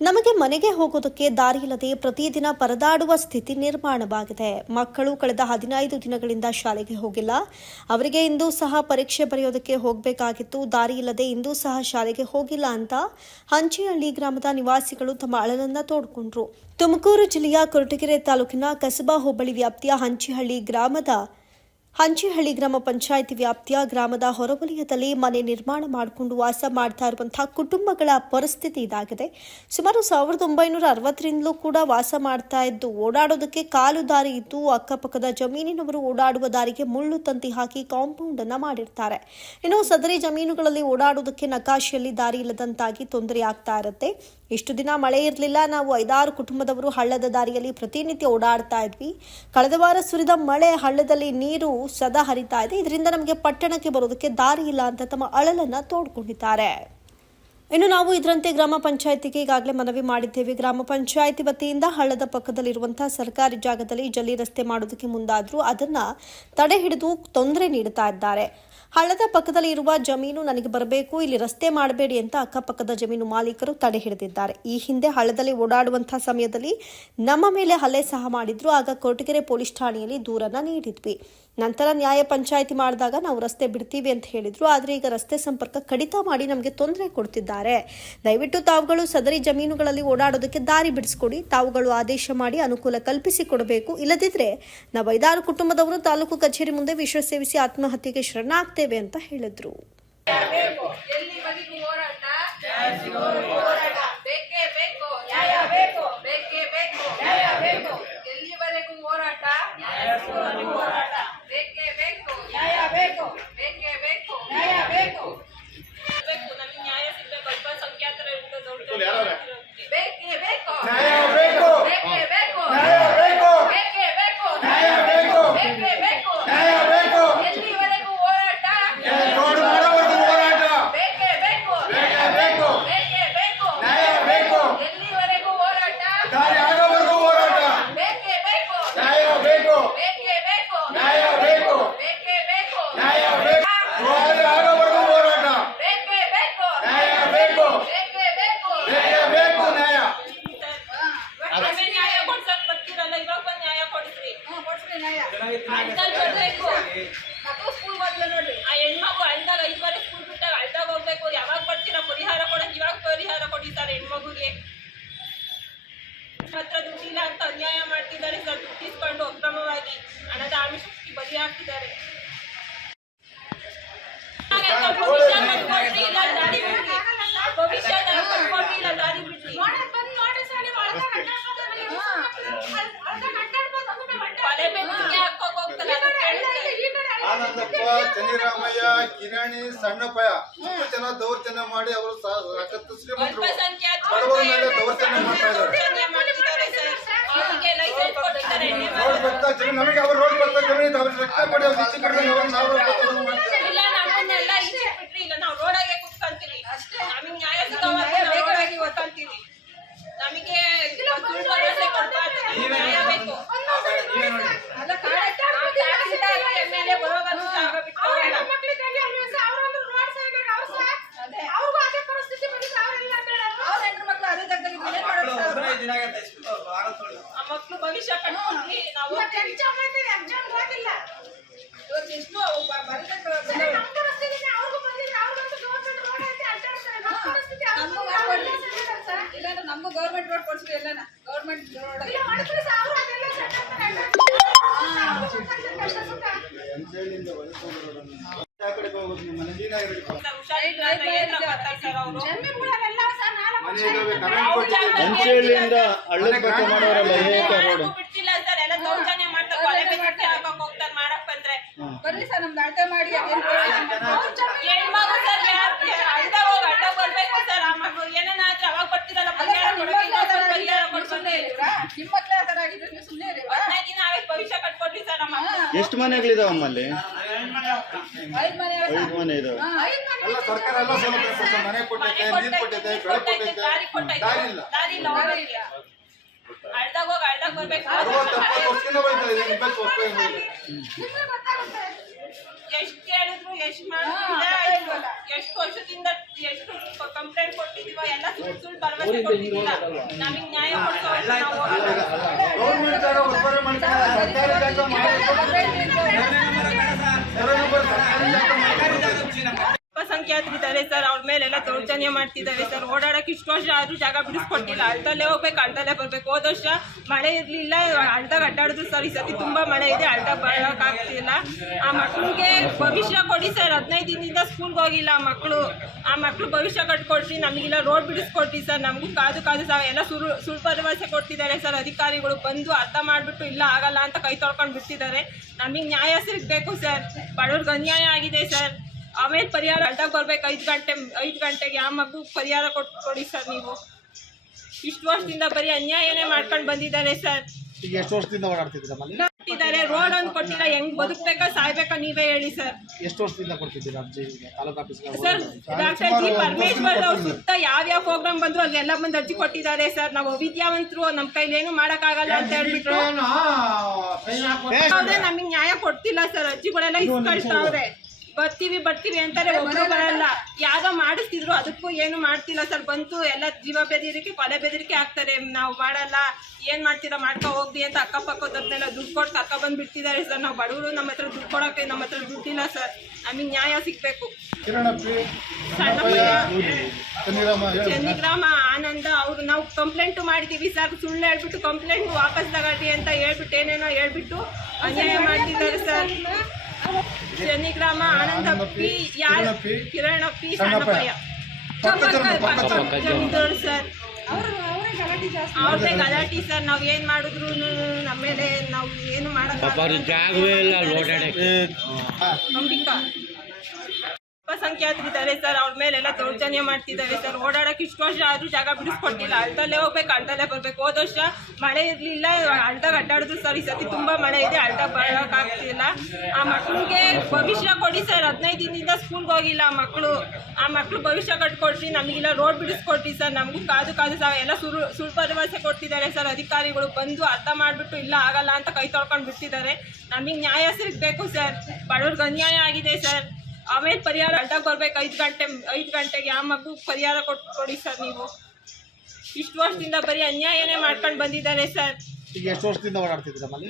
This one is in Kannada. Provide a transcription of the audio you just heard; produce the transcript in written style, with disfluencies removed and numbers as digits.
ನಮಗೆ ಮನೆಗೆ ಹೋಗೋದಕ್ಕೆ ದಾರಿಯಿಲ್ಲದೆ ಪ್ರತಿದಿನ ಪರದಾಡುವ ಸ್ಥಿತಿ ನಿರ್ಮಾಣವಾಗಿದೆ. ಮಕ್ಕಳು ಕಳೆದ 15 ದಿನಗಳಿಂದ ಶಾಲೆಗೆ ಹೋಗಿಲ್ಲ. ಅವರಿಗೆ ಇಂದು ಸಹ ಪರೀಕ್ಷೆ ಬರೆಯೋದಕ್ಕೆ ಹೋಗಬೇಕಾಗಿತ್ತು. ದಾರಿಯಿಲ್ಲದೆ ಇಂದು ಸಹ ಶಾಲೆಗೆ ಹೋಗಿಲ್ಲ ಅಂತ ಹಂಚಿಹಳ್ಳಿ ಗ್ರಾಮದ ನಿವಾಸಿಗಳು ತಮ್ಮ ಅಳಲನ್ನ ತೋಡ್ಕೊಂಡ್ರು. ತುಮಕೂರು ಜಿಲ್ಲೆಯ ಕೊರಟಗೆರೆ ತಾಲೂಕಿನ ಕಸಬಾ ಹೋಬಳಿ ವ್ಯಾಪ್ತಿಯ ಹಂಚಿಹಳ್ಳಿ ಗ್ರಾಮ ಪಂಚಾಯಿತಿ ವ್ಯಾಪ್ತಿಯ ಗ್ರಾಮದ ಹೊರವಲಯದಲ್ಲಿ ಮನೆ ನಿರ್ಮಾಣ ಮಾಡಿಕೊಂಡು ವಾಸ ಮಾಡ್ತಾ ಇರುವಂತಹ ಕುಟುಂಬಗಳ ಪರಿಸ್ಥಿತಿ ಇದಾಗಿದೆ. ಸುಮಾರು 1960ರಿಂದಲೂ ಕೂಡ ವಾಸ ಮಾಡ್ತಾ ಇದ್ದು ಓಡಾಡೋದಕ್ಕೆ ಕಾಲು ದಾರಿ ಇದ್ದು ಅಕ್ಕಪಕ್ಕದ ಜಮೀನಿನವರು ಓಡಾಡುವ ದಾರಿಗೆ ಮುಳ್ಳು ತಂತಿ ಹಾಕಿ ಕಾಂಪೌಂಡ್ ಅನ್ನ ಮಾಡಿರ್ತಾರೆ. ಇನ್ನು ಸದರಿ ಜಮೀನುಗಳಲ್ಲಿ ಓಡಾಡೋದಕ್ಕೆ ನಕಾಶೆಯಲ್ಲಿ ದಾರಿ ಇಲ್ಲದಂತಾಗಿ ತೊಂದರೆ ಆಗ್ತಾ ಇರುತ್ತೆ. ಇಷ್ಟು ದಿನ ಮಳೆ ಇರಲಿಲ್ಲ. ನಾವು 5-6 ಕುಟುಂಬದವರು ಹಳ್ಳದ ದಾರಿಯಲ್ಲಿ ಪ್ರತಿನಿತ್ಯ ಓಡಾಡ್ತಾ ಇದ್ವಿ. ಕಳೆದ ವಾರ ಸುರಿದ ಮಳೆ ಹಳ್ಳದಲ್ಲಿ ನೀರು ಸದಾ ಹರಿತಾ ಇದೆ. ಇದರಿಂದ ನಮಗೆ ಪಟ್ಟಣಕ್ಕೆ ಬರೋದಕ್ಕೆ ದಾರಿ ಇಲ್ಲ ಅಂತ ತಮ್ಮ ಅಳಲನ್ನ ತೋಡ್ಕೊಂಡಿದ್ದಾರೆ. ಇನ್ನು ನಾವು ಇದರಂತೆ ಗ್ರಾಮ ಪಂಚಾಯಿತಿಗೆ ಈಗಾಗಲೇ ಮನವಿ ಮಾಡಿದ್ದೇವೆ. ಗ್ರಾಮ ಪಂಚಾಯಿತಿ ವತಿಯಿಂದ ಹಳ್ಳದ ಪಕ್ಕದಲ್ಲಿರುವಂತಹ ಸರ್ಕಾರಿ ಜಾಗದಲ್ಲಿ ಜಲ್ಲಿ ರಸ್ತೆ ಮಾಡೋದಕ್ಕೆ ಮುಂದಾದರೂ ಅದನ್ನ ತಡೆ ಹಿಡಿದು ತೊಂದರೆ ನೀಡುತ್ತಾ ಇದ್ದಾರೆ. ಹಳ್ಳದ ಪಕ್ಕದಲ್ಲಿ ಇರುವ ಜಮೀನು ನನಗೆ ಬರಬೇಕು, ಇಲ್ಲಿ ರಸ್ತೆ ಮಾಡಬೇಡಿ ಅಂತ ಅಕ್ಕಪಕ್ಕದ ಜಮೀನು ಮಾಲೀಕರು ತಡೆ ಹಿಡಿದಿದ್ದಾರೆ. ಈ ಹಿಂದೆ ಹಳ್ಳದಲ್ಲಿ ಓಡಾಡುವಂತಹ ಸಮಯದಲ್ಲಿ ನಮ್ಮ ಮೇಲೆ ಹಲ್ಲೆ ಸಹ ಮಾಡಿದ್ರು. ಆಗ ಕೊರಟಗೆರೆ ಪೊಲೀಸ್ ಠಾಣೆಯಲ್ಲಿ ದೂರನ್ನ ನೀಡಿದ್ವಿ. ನಂತರ ನ್ಯಾಯ ಪಂಚಾಯಿತಿ ಮಾಡಿದಾಗ ನಾವು ರಸ್ತೆ ಬಿಡ್ತೀವಿ ಅಂತ ಹೇಳಿದ್ರು. ಆದರೆ ಈಗ ರಸ್ತೆ ಸಂಪರ್ಕ ಕಡಿತ ಮಾಡಿ ನಮಗೆ ತೊಂದರೆ ಕೊಡ್ತಿದ್ದಾರೆ. ದಯವಿಟ್ಟು ತಾವುಗಳು ಸದರಿ ಜಮೀನುಗಳಲ್ಲಿ ಓಡಾಡೋದಕ್ಕೆ ದಾರಿ ಬಿಡಿಸ್ಕೊಡಿ. ತಾವುಗಳು ಆದೇಶ ಮಾಡಿ ಅನುಕೂಲ ಕಲ್ಪಿಸಿ ಕೊಡಬೇಕು. ಇಲ್ಲದಿದ್ರೆ ನಾವು 5-6 ಕುಟುಂಬದವರು ತಾಲೂಕು ಕಚೇರಿ ಮುಂದೆ ವಿಷ ಸೇವಿಸಿ ಆತ್ಮಹತ್ಯೆಗೆ ಶರಣಾಗ್ತೇವೆ ಅಂತ ಹೇಳಿದ್ರು. ಹೆಣ್ಮಗು ಅಳ್ದಾಗ 5 ಸ್ಕೂಲ್ ಬಿಟ್ಟಾಗ ಅಳ್ದಾಗ ಹೋಗ್ಬೇಕು. ಯಾವಾಗ ಬರ್ತೀರಾ ಪರಿಹಾರ ಕೊಡಕ್ಕೆ? ಇವಾಗ ಪರಿಹಾರ ಕೊಟ್ಟಿದ್ದಾರೆ ಹೆಣ್ಮಗುಗೆ. ಹತ್ರ ದುಡ್ಡಿಲ್ಲ ಅಂತ ಅನ್ಯಾಯ ಮಾಡ್ತಿದ್ದಾರೆ ಸರ್. ದುಡ್ಡು ಇಸ್ಕೊಂಡು ಅಕ್ರಮವಾಗಿ ಹಣದ ಆಮಿಷಕ್ಕೆ ಬಲಿ ಹಾಕ್ತಿದ್ದಾರೆ. ಭವಿಷ್ಯ ದಾರಿ ಬಿಡ್ಲಿ. ಆನಂದಪ್ಪ, ಚನ್ನಿರಾಮಯ್ಯ, ಕಿರಾಣಿ, ಸಣ್ಣಪ್ಪಯ್ಯ ಇಷ್ಟು ಜನ ದೌರ್ಜನ್ಯ ಮಾಡಿ ಅವರು ಸಖತ್ ಶ್ರೀಮಂತರು ಬಡವರ ಮೇಲೆ ದೌರ್ಜನ್ಯ ಮಾಡ್ತಾ ಇದ್ದಾರೆ. ರೋಡ್ ಬರ್ತಾ ಜಮೀನು ನಮಗೆ ಅವರು ರೋಡ್ ಬರ್ತಾ ಜಮೀನು ಅವ್ರ ರಕ್ತ ಕೊಡಿ ಅವ್ರು ಹೆಚ್ಚು ಕಡಿಮೆ ಇಲ್ಲ. ನಮ್ಮನ್ನೆಲ್ಲ ಈಚೆ ಬಿಟ್ರಿ. ಈಗ ನಾವು ರೋಡಾಗೆ ಕುತ್ಕೊಂತೀವಿ ಅಷ್ಟೇ. ನಮಗೆ ನ್ಯಾಯ ಸಿಗೋವರೆಗೂ ರೋಡಾಗಿ ಓದ್ಕೊಂತೀವಿ. ನಮಗೆ ಭರವಸೆ ಕೊಡ್ಬಾರ್ದು. ನ್ಯಾಯ ಬೇಕು. ಎಮ್ಮೆಲ್ಯೆ ಬರೋವರೆಗೂ ಜಾಗ ಬಿಟ್ಟವರಲ್ಲ. ಮಕ್ಕಳು ಭವಿಷ್ಯ ಕಟ್ಕೊಂಡ್ವಿ ನಾವು. ಎಷ್ಟು ನಮಗೂ ಗೌರ್ಮೆಂಟ್ ರೋಡ್ ಕೊಡ್ಸ್ರಿ. ಎಲ್ಲ ಗೌರ್ಮೆಂಟ್ ರೋಡ್ ಹಂಚಿಹಳ್ಳಿಯಿಂದ ಹಳ್ಳದ ಬಗ್ಗೆ ಮಾಡೋರಲ್ಲ ಬಿಡ್ತಿಲ್ಲ ಸರ್. ಎಲ್ಲ ದೌರ್ಜನ್ಯ ಮಾಡ್ತಾರೆ. ಕೊಲೆ ಬೆದರಿಕೆ ಹಾಕಕ್ ಹೋಗ್ತಾರೆ. ಮಾಡಕ್ ಬಂದ್ರೆ ಬರ್ಲಿ ಸರ್, ನಮ್ದು ಅಳತೆ ಮಾಡಿ. ಹೆಣ್ಮಗು ಸರ್ ಅಡ್ಡ ಹೋಗಿ ಅಡ್ಡ ಬರ್ಬೇಕು ಸರ್. ಆ ಮಗು ಏನೇನಾದ್ರೆ ಅವಾಗ ಬರ್ತಿರಲ್ಲ ಪರಿಹಾರ ಕೊಡ್ಬೇಕು. ನಿಮ್ಮ ಮಕ್ಳು ಆ ತರ ಆಗಿದ್ರೆ ನೀವು ಸುಮ್ಮನೆ 15 ದಿನ ಆಗೈತೆ. ಭವಿಷ್ಯ ಕಟ್ಕೊಡ್ರಿ ಸರ್. ನಮ್ಮ ಎಷ್ಟು ಮನೆಗಳಿದಾವ ನಮ್ಮಲ್ಲಿ? 5 ಮನೆ ಇದಾವೆ. ಸರ್ಕಾರ ಎಲ್ಲ ಸೌಲಭ್ಯ ಕೊಡ್ತಾರೆ. ಮನೆ ಕೊಟ್ಟೈತೆ, ನೀರು ಕೊಟ್ಟೈತೆ, ಬೆಳೆ ಕೊಟ್ಟೈತೆ, ದಾರಿ ಇಲ್ಲ. ಅಳ್ದಾಗ ಹೋಗಿ ಅಳ್ದಾಗ ಬರ್ಬೇಕು. ಎಷ್ಟು ಕೇಳಿದ್ರು ಎಷ್ಟು ಮಾಡಿದ್ರೆ ಎಷ್ಟು ವರ್ಷದಿಂದ ಎಷ್ಟು ಕಂಪ್ಲೇಂಟ್ ಕೊಟ್ಟಿದೀವೋ ಎಲ್ಲ ಸುಳ್ಳು ಭರವಸೆ ಕೊಟ್ಟಿದ್ದಿಲ್ಲ. ನಮಗೆ ನ್ಯಾಯ ಕೊಡ್ಸೋವರೆಗೂ ನಾವು ಹೋಗಲ್ಲ. ಗೌರ್ಮೆಂಟ್ ಜಾಗ ಒಬ್ಬರೇ ಮಾಡ್ತಾರೆ, ಸರ್ಕಾರಿ ಜಾಗ ಅಲ್ಪಸಂಖ್ಯಾತರಿದ್ದಾರೆ ಸರ್, ಅವ್ರ ಮೇಲೆಲ್ಲ ದೌರ್ಜನ್ಯ ಮಾಡ್ತಿದ್ದಾರೆ ಸರ್. ಓಡಾಡಕ್ಕೆ ಇಷ್ಟು ವರ್ಷ ಆದ್ರೂ ಜಾಗ ಬಿಡಿಸ್ಕೊಟ್ಟಿಲ್ಲ. ಅಳ್ದಲ್ಲೇ ಹೋಗ್ಬೇಕು, ಅಳ್ದಲ್ಲೇ ಬರ್ಬೇಕು. ಹೋದ ವರ್ಷ ಮಳೆ ಇರ್ಲಿಲ್ಲ, ಅಳ್ದಾಗ ಅಡ್ಡಾಡಿದ್ರು ಸರ್. ಈ ಸತಿ ತುಂಬಾ ಮಳೆ ಇದೆ, ಅಳ್ದಾಗ ಬರೋಕ್ಕಾಗ್ತಿಲ್ಲ. ಆ ಮಕ್ಳಿಗೆ ಭವಿಷ್ಯ ಕೊಡಿ ಸರ್. 15 ದಿನದಿಂದ ಸ್ಕೂಲ್ಗೆ ಹೋಗಿಲ್ಲ ಆ ಮಕ್ಳು ಭವಿಷ್ಯ ಕಟ್ಕೊಡ್ರಿ, ನಮಗಿಲ್ಲ ರೋಡ್ ಬಿಡಿಸ್ಕೊಡ್ರಿ ಸರ್. ನಮಗೂ ಕಾದು ಸರ್ ಎಲ್ಲ ಸುಳ್ಳು ಭರವಸೆ ಕೊಡ್ತಿದ್ದಾರೆ ಸರ್. ಅಧಿಕಾರಿಗಳು ಬಂದು ಅರ್ಥ ಮಾಡಿಬಿಟ್ಟು ಇಲ್ಲ ಆಗಲ್ಲ ಅಂತ ಕೈ ತೊಳ್ಕೊಂಡು ಬಿಡ್ತಿದ್ದಾರೆ. ನಮಗೆ ನ್ಯಾಯ ಸಿಗಬೇಕು ಸರ್. ಬಡವ್ರಿಗೆ ಅನ್ಯಾಯ ಆಗಿದೆ ಸರ್. ಆಮೇಲೆ ಪರಿಹಾರ ಅಡ್ಡಾಗ ಬರ್ಬೇಕು 5 ಗಂಟೆಗೆ. ಆ ಮಗು ಪರಿಹಾರ ಕೊಡಿ ಸರ್. ನೀವು ಇಷ್ಟು ವರ್ಷದಿಂದ ಬರೀ ಅನ್ಯಾಯನೇ ಮಾಡ್ಕೊಂಡು ಬಂದಿದ್ದಾರೆ ಸರ್. ಈಗ ಎಷ್ಟು ವರ್ಷದಿಂದ ಓಡಾಡ್ತಿದ್ದೀರಾ ಮನೆ? ಕೊಟ್ಟಿದ್ದಾರೆ, ರೋಡ್ ಒಂದು ಕೊಟ್ಟಿಲ್ಲ. ಹೆಂಗ್ ಬದುಕ್ಬೇಕಾ ಸಾಯ್ಬೇಕಾ ನೀವೇ ಹೇಳಿ ಸರ್. ಎಷ್ಟು ವರ್ಷದಿಂದ ಕೊಡ್ತಿದ್ದೀರಾ ಅರ್ಜಿ ತಾಲೂಕು ಆಫೀಸ್ಗೆ? ಸರ್ ಡಾಕ್ಟರ್ ಜಿ ಪರಮೇಶ್ವರ್ ಅವ್ರ ಸುತ್ತ ಯಾವ ಪ್ರೋಗ್ರಾಮ್ ಬಂದ್ರು ಅಲ್ಲೆಲ್ಲ ಬಂದು ಅರ್ಜಿ ಕೊಟ್ಟಿದ್ದಾರೆ ಸರ್. ನಾವು ಅವಿದ್ಯಾವಂತರು, ನಮ್ಮ ಕೈಲೇನು ಮಾಡಕ್ಕಾಗಲ್ಲ ಅಂತ ಹೇಳ್ಬಿಟ್ಟು ನಮಗೆ ನ್ಯಾಯ ಕೊಡ್ತಿಲ್ಲ ಸರ್. ಅರ್ಜಿಗಳೆಲ್ಲ ಇಸ್ಕೊಳ್ತಾವ್ರೆ. ಬರ್ತೀವಿ ಅಂತಾರೆ, ಒಬ್ರು ಬರಲ್ಲ. ಯಾವ್ದೋ ಮಾಡಿಸ್ತಿದ್ರು, ಅದಕ್ಕೂ ಏನು ಮಾಡ್ತಿಲ್ಲ ಸರ್. ಬಂತು ಎಲ್ಲ ಜೀವ ಬೆದರಿಕೆ, ಕೊಲೆ ಬೆದರಿಕೆ ಆಗ್ತಾರೆ. ನಾವು ಮಾಡಲ್ಲ, ಏನ್ ಮಾಡ್ತೀರಾ ಮಾಡ್ಕೊ ಹೋಗ್ರಿ ಅಂತ ಅಕ್ಕಪಕ್ಕದವ್ರನ್ನೆಲ್ಲ ದುಡ್ಡು ಕೊಟ್ಟು ಕರ್ಕ ಬಂದು ಬಿಡ್ತಿದ್ದಾರೆ ಸರ್. ನಾವು ಬಡವರು, ನಮ್ಮ ಹತ್ರ ದುಡ್ಡು ಕೊಡೋಕೆ ನಮ್ಮ ಹತ್ರ ದುಡ್ಡಿಲ್ಲ ಸರ್. ನಮಗೆ ನ್ಯಾಯ ಸಿಗ್ಬೇಕು. ಚಂದಿಗ್ರಾಮ ಆನಂದ ಅವರು ನಾವು ಕಂಪ್ಲೇಂಟು ಮಾಡಿದ್ದೀವಿ ಸರ್. ಸುಳ್ಳು ಹೇಳ್ಬಿಟ್ಟು ಕಂಪ್ಲೇಂಟ್ ವಾಪಸ್ ತಗೊಳ್ಳಿ ಅಂತ ಹೇಳ್ಬಿಟ್ಟು ಏನೇನೋ ಹೇಳ್ಬಿಟ್ಟು ಅನ್ಯಾಯ ಮಾಡ್ತಿದ್ದಾರೆ ಸರ್. ಚಂದಿಗ್ರಾಮ ಆನಂದಪ್ಪಿ, ಕಿರಣಪ್ಪಿ, ಸಣ್ಣಪ್ಪಯ್ಯ ಜಮೀನ್ದವ್ರು ಸರ್. ಅವ್ರದ್ದೇ ಗಲಾಟಿ ಸರ್. ನಾವ್ ಏನ್ ಮಾಡಿದ್ರು ನಮ್ಮ ಮೇಲೆ ನಾವು ಏನು ನಂಬಿಕ. ಅಲ್ಪಸಂಖ್ಯಾತರಿದ್ದಾರೆ ಸರ್, ಅವ್ರ ಮೇಲೆಲ್ಲ ದೌರ್ಜನ್ಯ ಮಾಡ್ತಿದ್ದಾರೆ ಸರ್. ಓಡಾಡಕ್ಕೆ ಇಷ್ಟು ವರ್ಷ ಆದ್ರೂ ಜಾಗ ಬಿಡಿಸ್ಕೊಟ್ಟಿಲ್ಲ. ಅಳ್ದಲ್ಲೇ ಹೋಗ್ಬೇಕು, ಅಳ್ದಲ್ಲೇ ಬರ್ಬೇಕು. ಹೋದ ವರ್ಷ ಮಳೆ ಇರ್ಲಿಲ್ಲ, ಅಳ್ದಾಗ ಅಡ್ಡಾಡಿದ್ರು ಸರ್. ಈ ಸತಿ ತುಂಬಾ ಮಳೆ ಇದೆ, ಅಳ್ದಾಗ ಬರೋಕ್ಕಾಗ್ತಿಲ್ಲ. ಆ ಮಕ್ಳಿಗೆ ಭವಿಷ್ಯ ಕೊಡಿ ಸರ್. 15 ದಿನದಿಂದ ಸ್ಕೂಲ್ಗೆ ಹೋಗಿಲ್ಲ ಆ ಮಕ್ಳು ಭವಿಷ್ಯ ಕಟ್ಕೊಡ್ರಿ, ನಮಗಿಲ್ಲ ರೋಡ್ ಬಿಡಿಸ್ಕೊಡ್ರಿ ಸರ್. ನಮಗೂ ಕಾದು ಸರ್ ಎಲ್ಲ ಸುಳ್ಳು ಭರವಸೆ ಕೊಡ್ತಿದ್ದಾರೆ ಸರ್. ಅಧಿಕಾರಿಗಳು ಬಂದು ಅರ್ಥ ಮಾಡಿಬಿಟ್ಟು ಇಲ್ಲ ಆಗಲ್ಲ ಅಂತ ಕೈ ತೊಳ್ಕೊಂಡು ಬಿಡ್ತಿದ್ದಾರೆ. ನಮಗೆ ನ್ಯಾಯ ಸಿಗಬೇಕು ಸರ್. ಬಡವ್ರಿಗೆ ಅನ್ಯಾಯ ಆಗಿದೆ ಸರ್. ಆಮೇಲೆ ಪರಿಹಾರ ಅಡ್ಡಾಗ ಬರ್ಬೇಕು 5 ಗಂಟೆಗೆ. ಆ ಮಗು ಪರಿಹಾರ ಕೊಡಿ ಸರ್. ನೀವು ಇಷ್ಟು ವರ್ಷದಿಂದ ಬರೀ ಅನ್ಯಾಯನೇ ಮಾಡ್ಕೊಂಡು ಬಂದಿದ್ದಾರೆ ಸರ್. ಈಗ ಎಷ್ಟು ವರ್ಷದಿಂದ ಓಡಾಡ್ತಿದ್ದೀರಾ ಮನೆ?